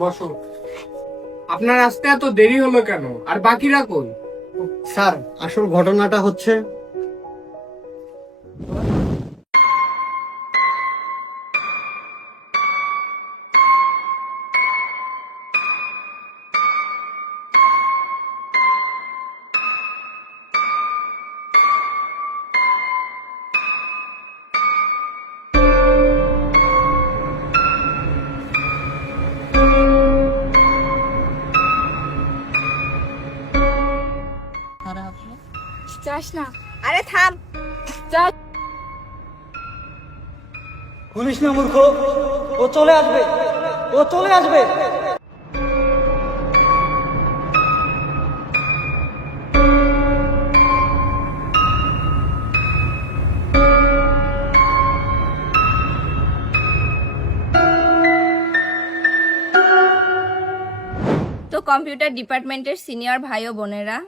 বসো। আপনার আসতে এত দেরি হলো কেন? আর বাকিরা কই? স্যার, আসল ঘটনাটা হচ্ছে যাস না। আরে থাম। যা। পুলিশ না মূর্খ, ও চলে আসবে, ও চলে আসবে। তো কম্পিউটার ডিপার্টমেন্টের সিনিয়র ভাই ও বোনেরা,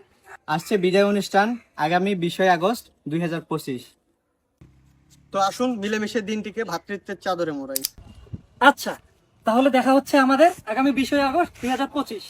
আসছে বিদায় অনুষ্ঠান আগামী 20 আগস্ট 2025। তো আসুন মিলেমিশে দিনটিকে ভ্রাতৃত্বের চাদরে মোড়াই। আচ্ছা, তাহলে দেখা হচ্ছে আমাদের আগামী 20 আগস্ট 2025।